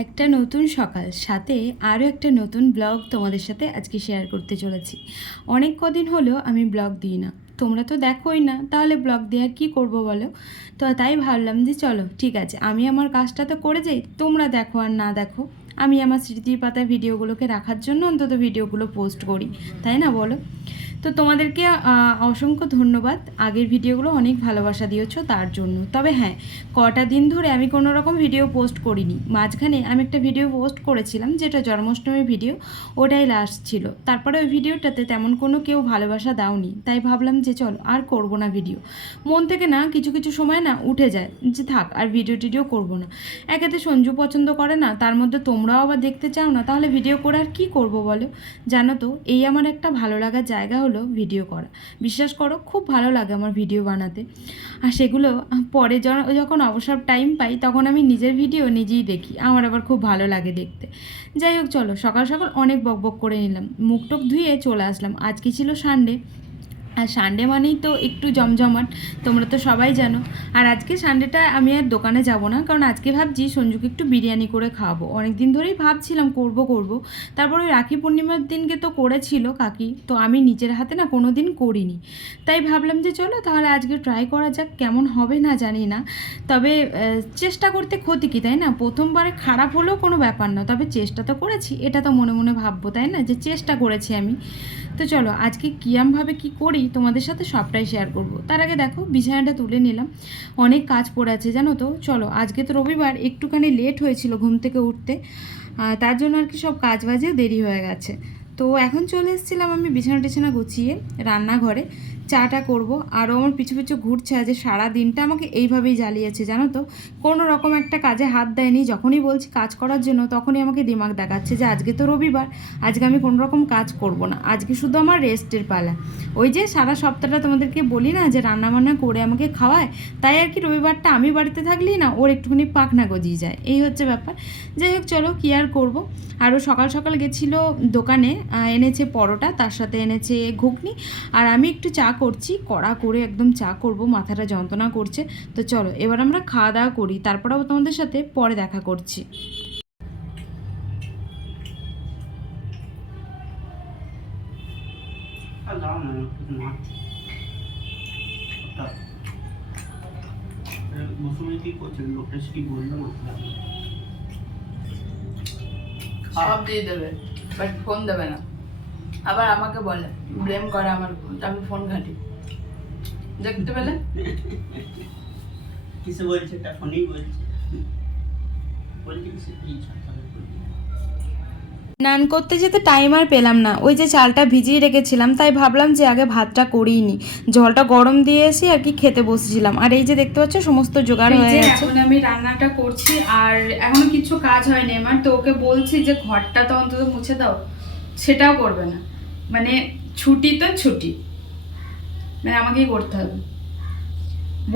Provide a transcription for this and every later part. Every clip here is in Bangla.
একটা নতুন সকাল সাথে আরও একটা নতুন ব্লগ তোমাদের সাথে আজকে শেয়ার করতে চলেছি। অনেক কদিন হলো আমি ব্লগ দিই না, তোমরা তো দেখোই না, তাহলে ব্লগ দেওয়ার কি করব বলো। তো তাই ভাবলাম যে চলো ঠিক আছে, আমি আমার কাজটা তো করে যাই, তোমরা দেখো আর না দেখো, আমি আমার স্মৃতির পাতা ভিডিওগুলোকে রাখার জন্য অন্তত ভিডিওগুলো পোস্ট করি, তাই না বলো। তো তোমাদেরকে অসংখ্য ধন্যবাদ, আগের ভিডিওগুলো অনেক ভালোবাসা দিয়েছো তার জন্য। তবে হ্যাঁ, কটা দিন ধরে আমি কোনো রকম ভিডিও পোস্ট করিনি। মাঝখানে আমি একটা ভিডিও পোস্ট করেছিলাম যেটা জন্মাষ্টমীর ভিডিও, ওটাই লাস্ট ছিল। তারপরে ওই ভিডিওটাতে তেমন কোনো কেউ ভালোবাসা দাওনি, তাই ভাবলাম যে চলো আর করবো না ভিডিও। মন থেকে না কিছু কিছু সময় না উঠে যায় যে থাক আর ভিডিও টিডিও করবো না। একেতে সঞ্জু পছন্দ করে না, তার মধ্যে তোমরাও আবার দেখতে চাও না, তাহলে ভিডিও করে আর কী করবো বলো। জানো তো, এই আমার একটা ভালো লাগার জায়গা হলো ভিডিও করা। বিশ্বাস করো, খুব ভালো লাগে আমার ভিডিও বানাতে। আর সেগুলো পরে যখন অবসর টাইম পাই তখন আমি নিজের ভিডিও নিজেই দেখি, আমার আবার খুব ভালো লাগে দেখতে। যাই হোক, চলো সকাল সকাল অনেক বকবক করে নিলাম, মুখ টুক ধুয়ে চলে আসলাম। আজকে ছিল সানডে, আর সানডে মানেই তো একটু জমজমাট, তোমরা তো সবাই জানো। আর আজকে সানডেটা আমি আর দোকানে যাব না, কারণ আজকে ভাবছি সঞ্জুকে একটু বিরিয়ানি করে খাওয়াবো। অনেক দিন ধরেই ভাবছিলাম করব। তারপর ওই রাখি পূর্ণিমার দিনকে তো করেছিল কাকি, তো আমি নিজের হাতে না কোনো দিন করিনি, তাই ভাবলাম যে চলো তাহলে আজকে ট্রাই করা যাক। কেমন হবে না জানি না, তবে চেষ্টা করতে ক্ষতি কি, তাই না। প্রথমবারে খারাপ হলেও কোনো ব্যাপার না, তবে চেষ্টা তো করেছি, এটা তো মনে মনে ভাববো, তাই না, যে চেষ্টা করেছি আমি। তো চলো আজকে কিরমভাবে কি করি তোমাদের সাথে সবটাই শেয়ার করব। তার আগে দেখো বিছানাটা তুলে নিলাম, অনেক কাজ পড়ে আছে জানো তো। চলো, আজকে তো রবিবার, একটুখানি লেট হয়েছিল ঘুম থেকে উঠতে, তার জন্য আর কি সব কাজ বাজেও দেরি হয়ে গেছে। তো এখন চলে এসেছিলাম আমি বিছানা টিছানা গুছিয়ে রান্নাঘরে, চাটা করব। আরও আমার পিছু পিছু ঘুরছে, আজ সারা দিনটা আমাকে এইভাবেই জ্বালিয়েছে জানো তো। কোনো রকম একটা কাজে হাত দেয়নি, যখনই বলছি কাজ করার জন্য তখনই আমাকে দিমাগ দেখাচ্ছে যে আজকে তো রবিবার, আজকে আমি কোনো রকম কাজ করব না, আজকে শুধু আমার রেস্টের পালা। ওই যে সারা সপ্তাহটা তোমাদেরকে বলি না যে রান্নাবান্না করে আমাকে খাওয়ায়, তাই আর কি রবিবারটা আমি বাড়িতে থাকলেই না ওর একটুখানি পাখনা গজিয়ে যায়, এই হচ্ছে ব্যাপার। যাই হোক চলো, কী আর করবো। আরও সকাল সকাল গেছিলো দোকানে, এনেছে পরোটা, তার সাথে এনেছে ঘুগনি, আর আমি একটু চা করছি, কড়া করে একদম চা করব, মাথাটা যন্ত্রণা করছে। তো চলো এবার আমরা খাওয়া দাওয়া করি, তারপরেও তোমাদের সাথে পরে দেখা করছি। সব দিয়ে দেবে, বাট ফোন দেবে না। আবার আমাকে বলে, ব্লেম করে আমার ভুল, আমি ফোন ঘাঁটি। দেখতে পেলে কিসে বলছে, এটা ফোনেই বলছে। বলছি কিসে কি স্নান করতে যেতে টাইম আর পেলাম না, ওই যে চালটা ভিজিয়ে রেখেছিলাম, তাই ভাবলাম যে আগে ভাতটা করিই নি, জলটা গরম দিয়ে এসে আর কি খেতে বসেছিলাম। আর এই যে দেখতে পাচ্ছ সমস্ত জোগাড় হয়ে গেছে। এখন আমি রান্নাটা করছি, আর এখনো কিছু কাজ হয়নি আমার। তো ওকে বলছি যে ঘরটা তো অন্তত মুছে দাও, সেটাও করবে না। মানে ছুটি তো ছুটি, মানে আমাকেই করতে হবে।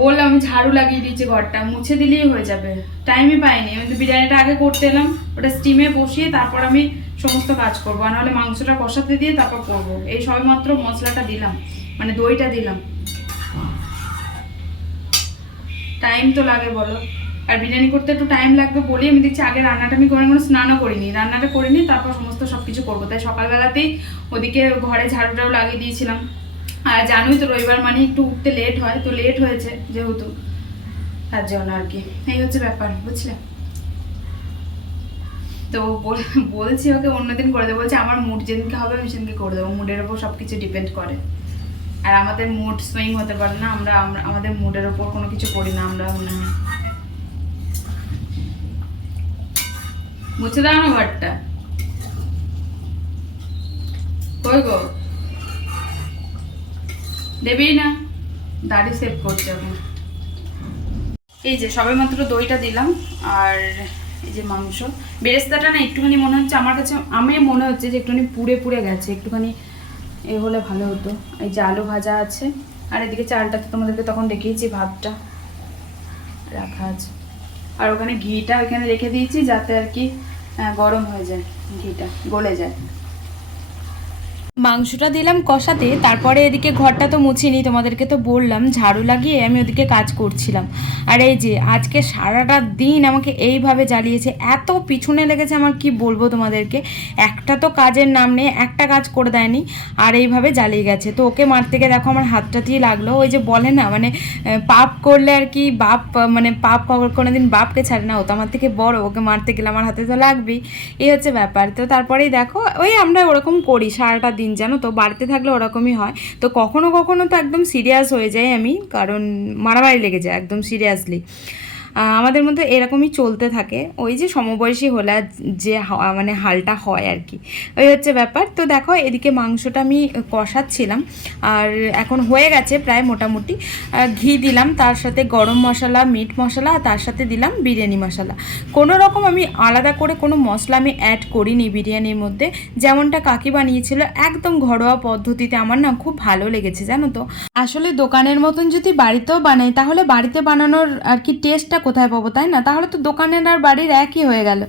বললাম আমি ঝাড়ু লাগিয়ে দিচ্ছি, ঘরটা মুছে দিলেই হয়ে যাবে, টাইমই পাইনি। আমি তো বিরিয়ানিটা আগে করতে এলাম, ওটা স্টিমে বসিয়ে তারপর আমি সমস্ত কাজ করবো, আর নাহলে মাংসটা কষাতে দিয়ে তারপর করবো। এই সবেমাত্র মশলাটা দিলাম, মানে দইটা দিলাম, টাইম তো লাগে বলো। আর বিরিয়ানি করতে একটু টাইম লাগবে বলি আমি দেখছি আগে রান্নাটা আমি কোনো স্নানও করিনি, রান্নাটা করিনি, তারপর সমস্ত সব কিছু করবো। তাই সকালবেলাতেই ওদিকে ঘরে ঝাড়ুটাও লাগিয়ে দিয়েছিলাম। আর জানোই তো রবিবার মানে একটু উঠতে লেট হয়, তো লেট হয়েছে যেহেতু, তার জন্য আর কি। এই হচ্ছে ব্যাপার, বুঝলে। তো বলছি ওকে অন্যদিন করে দেবো, বলছে আমার মুড যেদিনকে হবে আমি সেদিনকে করে দেবো, মুডের ওপর সব কিছু ডিপেন্ড করে। আর আমাদের মুড সুইং হতে পারে না, আমরা আমাদের মুডের ওপর কোনো কিছু করি না আমরা, মনে হয়। মুছে দাও না ঘরটা, কই গো দেবেই না, দাড়ি সেভ করছে এখন। এই যে সবে মাত্র দইটা দিলাম, আর এই যে মাংস। বেরেস্তাটা না একটুখানি মনে হচ্ছে আমার কাছে, আমি মনে হচ্ছে যে একটুখানি পুড়ে পুড়ে গেছে, একটুখানি এ হলে ভালো হতো। এই যে আলু ভাজা আছে, আর এদিকে চালটা তো তোমাদেরকে তখন দেখিয়েছি, ভাতটা রাখা আছে। আর ওখানে ঘিটা ওখানে রেখে দিয়েছি যাতে আর কি গরম হয়ে যায়, ঘিটা গলে যায়। মাংসটা দিলাম কষাতে, তারপরে এদিকে ঘরটা তো মুছিনি, তোমাদেরকে তো বললাম ঝাড়ু লাগিয়ে আমি ওদিকে কাজ করছিলাম। আর এই যে আজকে সারাটা দিন আমাকে এইভাবে জ্বালিয়েছে, এত পিছনে লেগেছে আমার কি বলবো তোমাদেরকে, একটা তো কাজের নাম নেই, একটা কাজ করে দেয়নি আর এইভাবে জ্বালিয়ে গেছে। তো ওকে মারতে গিয়ে দেখো আমার হাতটাতেই লাগলো। ওই যে বলে না মানে পাপ করলে আর কি বাপ, মানে পাপ কোনোদিন বাপকে ছাড়ে না, ও তো আমার থেকে বড়, ওকে মারতে গেলে আমার হাতে তো লাগবেই, এই হচ্ছে ব্যাপার। তো তারপরেই দেখো ওই আমরা ওরকম করি সারাটা দিন, জানো তো, বাড়িতে থাকলে ওরকমই হয়। তো কখনো কখনো তো একদম সিরিয়াস হয়ে যাই আমি, কারণ মারামারি লেগে যায় একদম সিরিয়াসলি। আমাদের মধ্যে এরকমই চলতে থাকে, ওই যে সমবয়সী হলে যে মানে হালটা হয় আর কি, ওই হচ্ছে ব্যাপার। তো দেখো এদিকে মাংসটা আমি কষাচ্ছিলাম আর এখন হয়ে গেছে প্রায় মোটামুটি। ঘি দিলাম, তার সাথে গরম মশলা, মিট মশলা, আর তার সাথে দিলাম বিরিয়ানি মশলা। কোনো রকম আমি আলাদা করে কোনো মশলা আমি অ্যাড করিনি বিরিয়ানির মধ্যে, যেমনটা কাকি বানিয়েছিল একদম ঘরোয়া পদ্ধতিতে। আমার না খুব ভালো লেগেছে জানো তো। আসলে দোকানের মতন যদি বাড়িতেও বানাই তাহলে বাড়িতে বানানোর আর কি টেস্টটা কোথায় পাবো, তাই না? তাহলে তো দোকানের আর বাড়ির একই হয়ে গেল।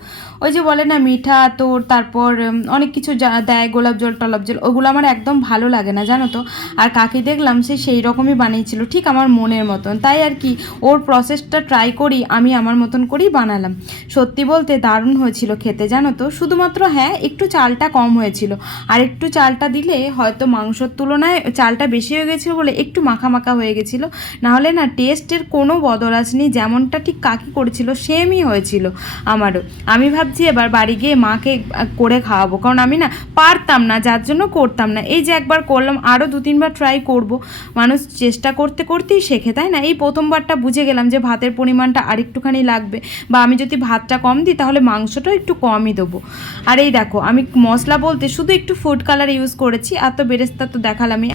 ওই যে বলে না মিঠা তোর, তারপর অনেক কিছু যা দেয়, গোলাপ জল টলাপ জল, ওগুলো আমার একদম ভালো লাগে না জানো তো। আর কাকি দেখলাম সে সেই রকমই বানিয়েছিল, ঠিক আমার মনের মতন, তাই আর কি ওর প্রসেসটা ট্রাই করি, আমি আমার মতন করেই বানালাম। সত্যি বলতে দারুণ হয়েছিল খেতে জানো তো, শুধুমাত্র হ্যাঁ একটু চালটা কম হয়েছিল, আর একটু চালটা দিলে হয়তো মাংসর তুলনায় চালটা বেশি হয়ে গেছিলো বলে একটু মাখা মাখা হয়ে গেছিলো, নাহলে না টেস্টের কোনো বদল আসেনি, যেমনটা ঠিক কাকি করেছিল সেমই হয়েছিল আমারও। আমি ভাবছি এবার বাড়ি গিয়ে মাকে করে খাওয়াবো, কারণ আমি না পারতাম না, যার জন্য করতাম না। এই যে একবার করলাম, আরও 2-3বার ট্রাই করব। মানুষ চেষ্টা করতে করতেই শেখে, তাই না? এই প্রথমবারটা বুঝে গেলাম যে ভাতের পরিমাণটা আরেকটুখানি লাগবে, বা আমি যদি ভাতটা কম দিই তাহলে মাংসটাও একটু কমই দেবো। আর এই দেখো আমি মশলা বলতে শুধু একটু ফুড কালার ইউজ করেছি, আর তো বেরেস্তা তো দেখালামই।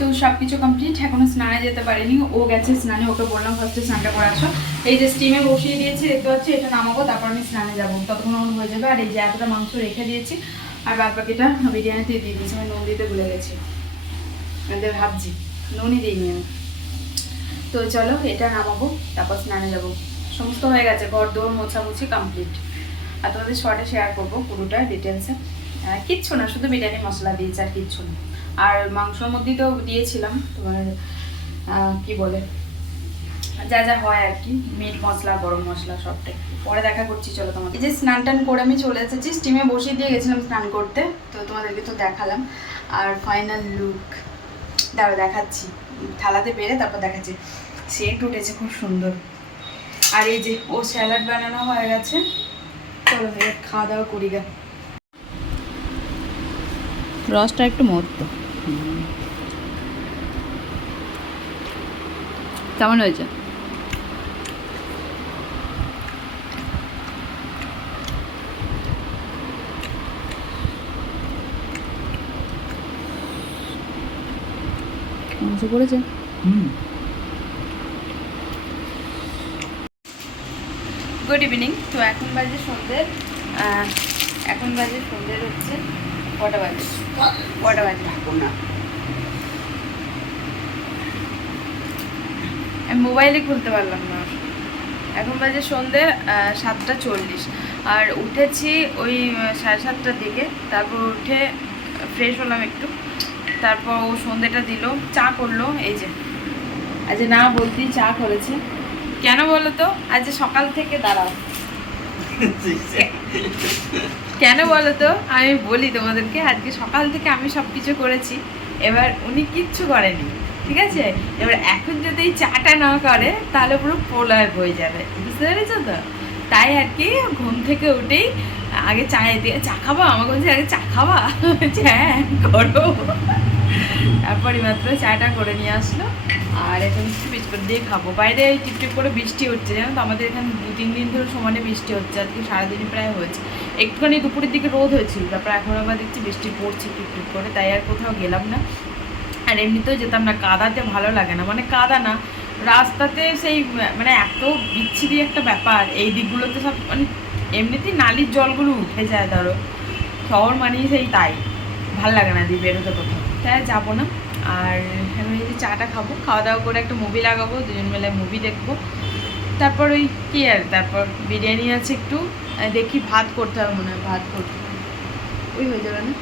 তো সব কিছু কমপ্লিট, এখনো স্নানে যেতে পারিনি, ও গেছে স্নানে, ওকে বললাম ফার্স্টে স্নানটা করে আসো। এই যে স্টিমে বসিয়ে দিয়েছি দেখতে পাচ্ছি, এটা নামাবো তারপর আমি স্নানে যাবো, ততক্ষণ ওর হয়ে যাবে। আর এই যে এতটা মাংস রেখে দিয়েছি, আর বাদ বাকিটা বিরিয়ানিতে দিয়ে দিয়েছি, আমি নুন দিতে ভুলে গেছি, এদের ভাবছি নুনই দিইনি আমি। তো চলো এটা নামাবো, তারপর স্নানে যাবো। সমস্ত হয়ে গেছে, ঘর দৌড় মোছামুছি কমপ্লিট। আর তোমাদের শর্টে শেয়ার করবো পুরোটা ডিটেলসে। কিচ্ছু না, শুধু বিরিয়ানি মশলা দিয়েছি আর কিচ্ছু না। আর মাংসর মধ্যেই তো দিয়েছিলাম তোমার কি বলে যা যা হয় আর কি, মিট মশলা, গরম মশলা সবটাই। পরে দেখা করছি চলো তোমাদের। এই যে স্নান টান করে আমি চলে এসেছি, স্টিমে বসিয়ে দিয়ে গেছিলাম স্নান করতে, তো তোমাদেরকে তো দেখালাম। আর ফাইনাল লুক দাঁড়া দেখাচ্ছি, থালাতে বেড়ে তারপর দেখাচ্ছি। সেন্ট উঠেছে খুব সুন্দর। আর এই যে ও স্যালাড বানানো হয়ে গেছে, চলো খাওয়া দাওয়া করি গা। রসটা একটু মতো কেমন হয়েছে? মাংস পড়েছে। Good evening. তো এখন বাজে সন্ধ্যের হচ্ছে কটা বাজে আমি মোবাইলে খুলতে পারলাম না। এখন বাজে সন্ধ্যে 7:40, আর উঠেছি ওই 7:30টার দিকে। তারপর উঠে ফ্রেশ হলাম একটু, তারপর ও সন্ধ্যেটা দিল, চা করলো। এই যে আজ না বলতেই চা করেছে, কেন বলো তো? আজ সকাল থেকে দাঁড়াও কেন বলো তো, আমি বলি তোমাদেরকে, আজকে সকাল থেকে আমি সব কিছু করেছি, এবার উনি কিচ্ছু করেনি, ঠিক আছে? এবার এখন যদি এই চাটা না করে তাহলে পুরো প্রলয় বয়ে যাবে, বুঝতে পেরেছো তো? তাই আর কি ঘুম থেকে উঠেই আগে চায়ে দিয়ে, চা খাবা? আমাকে বলছে আগে চা খাবা, হ্যাঁ করো। তারপরই মাত্র চাটা করে নিয়ে আসলো, আর এখন একটু বিস্কুট দিয়ে খাবো। বাইরে টিপটিপ করে বৃষ্টি হচ্ছে, জানো তো, আমাদের এখানে 2-3 দিন ধরে সমানে বৃষ্টি হচ্ছে, আজকে সারাদিনই প্রায় হয়েছে। একটুখানি দুপুরের দিকে রোদ হয়েছিল, তারপর এখন আবার দেখছি বৃষ্টি পড়ছে টিপটিপ করে, তাই আর কোথাও গেলাম না। আর এমনিতেও যেতাম না, কাদাতে ভালো লাগে না, মানে কাদা না রাস্তাতে সেই মানে এত বিচ্ছিরি একটা ব্যাপার। এই দিকগুলোতে সব মানে এমনিতেই নালির জলগুলো উঠে যায়, ধরো শহর মানেই সেই তাই, ভাল লাগে না দিয়ে বেরোতে কোথাও, তাই যাবো না। আর আমি এই চাটা খাবো, খাওয়া দাওয়া করে একটা মুভি লাগাবো, দুজন মিলে মুভি দেখবো। তারপর ওই কি আর, তারপর বিরিয়ানি আছে একটু, দেখি ভাত করতে হবে মনে হয়, ভাত করতে ওই হয়ে যাবে না।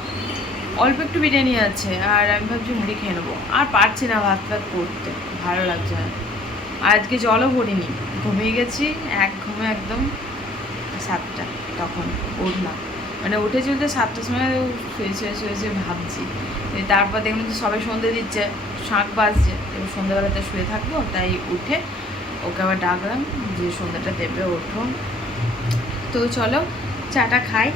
অল্প একটু বিরিয়ানি আছে, আর আমি ভাবছি মুড়ি খেয়ে নেবো। আর পারছি না ভাত ভাত করতে, ভালো লাগছে না। আর আজকে জলও ভরিনি, ঘুমিয়ে গেছি এক ঘুমে একদম 7টা, তখন উঠলাম, মানে উঠে চলতে 7টার সময় শুয়ে ভাবছি। তারপর দেখলাম যে সবাই সন্ধে দিচ্ছে, শাঁখ বাজছে, এবার সন্ধ্যেবেলাতে শুয়ে থাকবো, তাই উঠে ওকে আবার ডাকলাম যে সন্ধ্যাটা দেবে, ওঠো। তো চলো চাটা খাই,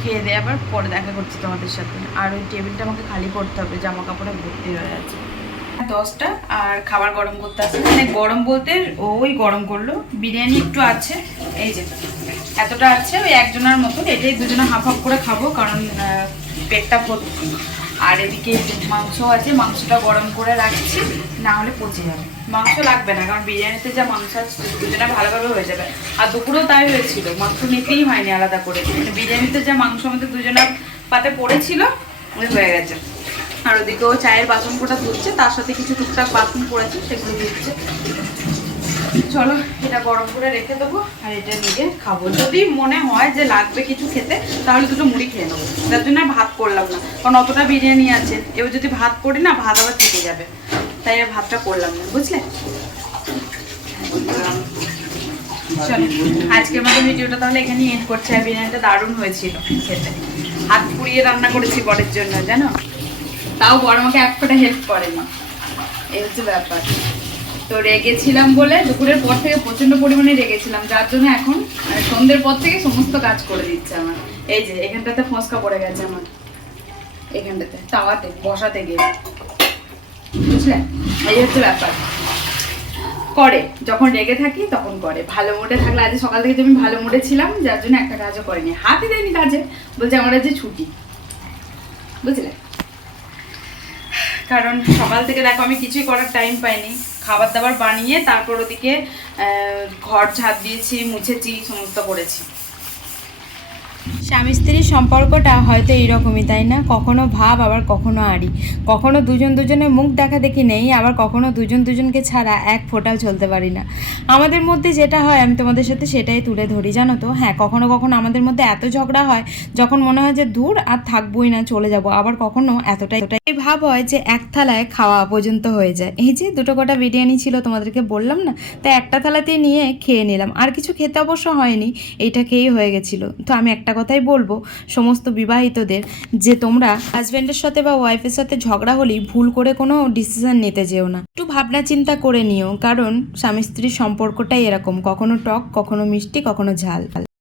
খেয়ে দিয়ে আবার পরে দেখা করছি তোমাদের সাথে। আর ওই টেবিলটা আমাকে খালি করতে হবে, জামা কাপড়ে ভর্তি হয়ে আছে। 10টা, আর খাবার গরম করতে আসছে, মানে গরম বলতে ওই গরম করলো। বিরিয়ানি একটু আছে, এই যে এতটা আছে, ওই একজনের মতন, এটাই দুজনে হাফ হাফ করে খাবো, কারণ পেটটা ভর্তি। আর এদিকে মাংস আছে, মাংসটা গরম করে রাখছি, না হলে পচে যাবে। মাংস লাগবে না, কারণ বিরিয়ানিতে যা মাংস আছে দুজনে ভালোভাবে হয়ে যাবে। আর দুপুরেও তাই হয়েছিল, মাংস নিতেই হয়নি আলাদা করে, মানে বিরিয়ানিতে যা মাংস আমাদের দুজনের পাতে পড়েছিল ওই হয়ে গেছে। আর ওদিকেও চায়ের বাসন কোটা ধুচ্ছে, তার সাথে কিছু টুকটাক বাসন পড়েছে সেগুলো ধুচ্ছে। চলো এটা গরম করে রেখে দেবো, আর এটা নিয়ে খাবো। যদি মনে হয় যে লাগবে কিছু খেতে, তাহলে দুটো মুড়ি খেয়ে নেবো, তার জন্য আর ভাত করলাম না, কারণ অতটা বিরিয়ানি আছে, এবার যদি ভাত করি না, ভাত আবার থেকে যাবে, তাই আর ভাতটা করলাম না, বুঝলে। চলো আজকের মতো ভিডিওটা তাহলে এখানে এন্ড করছি। আর বিরিয়ানিটা দারুণ হয়েছিল খেতে, হাত পুড়িয়ে রান্না করেছি বরের জন্য, জানো, তাও বর আমাকে এক ফোঁটা হেল্প করেনি, এই হচ্ছে ব্যাপার। তো রেগেছিলাম বলে দুপুরের পর থেকে প্রচন্ড পরিমাণে রেগেছিলাম, যার জন্য এখন মানে সন্ধ্যের পর থেকে সমস্ত কাজ করে দিচ্ছে আমার। এই যে এখানটাতে ফোঁসকা পড়ে গেছে আমার, এখানটাতে তাওয়াতে বসাতে গিয়ে, বুঝলে, এই হচ্ছে ব্যাপার। করে যখন রেগে থাকি তখন করে, ভালো মুডে থাকলে, আজ সকাল থেকে আমি ভালো মুডে ছিলাম, যার জন্য একটা কাজও করেনি, হাতে দেয়নি কাজে, বলছে আমার আজ ছুটি, বুঝলে। কারণ সকাল থেকে দেখো আমি কিছুই করার টাইম পাইনি, খাবার দাবার বানিয়ে তারপর ওদিকে ঘর ঝাড় দিয়েছি, মুছেছি, সমস্ত করেছি। স্বামী স্ত্রীর সম্পর্কটা হয়তো এইরকমই, তাই না? কখনো ভাব, আবার কখনো আড়ি, কখনো দুজন দুজনের মুখ দেখা দেখি নেই, আবার কখনো দুজন দুজনকে ছাড়া এক ফোঁটাও চলতে পারি না। আমাদের মধ্যে যেটা হয় আমি তোমাদের সাথে সেটাই তুলে ধরি, জানো তো। হ্যাঁ, কখনো কখনো আমাদের মধ্যে এত ঝগড়া হয় যখন মনে হয় যে দূর আর থাকবোই না, চলে যাব। আবার কখনো এতটাই ভাব হয় যে এক থালায় খাওয়া পর্যন্ত হয়ে যায়। এই যে দুটো কটা বিরিয়ানি ছিল তোমাদেরকে বললাম না, তাই একটা থালাতেই নিয়ে খেয়ে নিলাম, আর কিছু খেতে অবশ্য হয়নি, এইটা খেয়েই হয়ে গেছিলো। তো আমি একটা কথাই বলবো সমস্ত বিবাহিতদের, যে তোমরা হাজব্যান্ডের সাথে বা ওয়াইফের সাথে ঝগড়া হলেই ভুল করে কোনো ডিসিশন নিতে যেও না, একটু ভাবনা চিন্তা করে নিও, কারণ স্বামী স্ত্রীর সম্পর্কটাই এরকম, কখনো টক, কখনো মিষ্টি, কখনো ঝাল।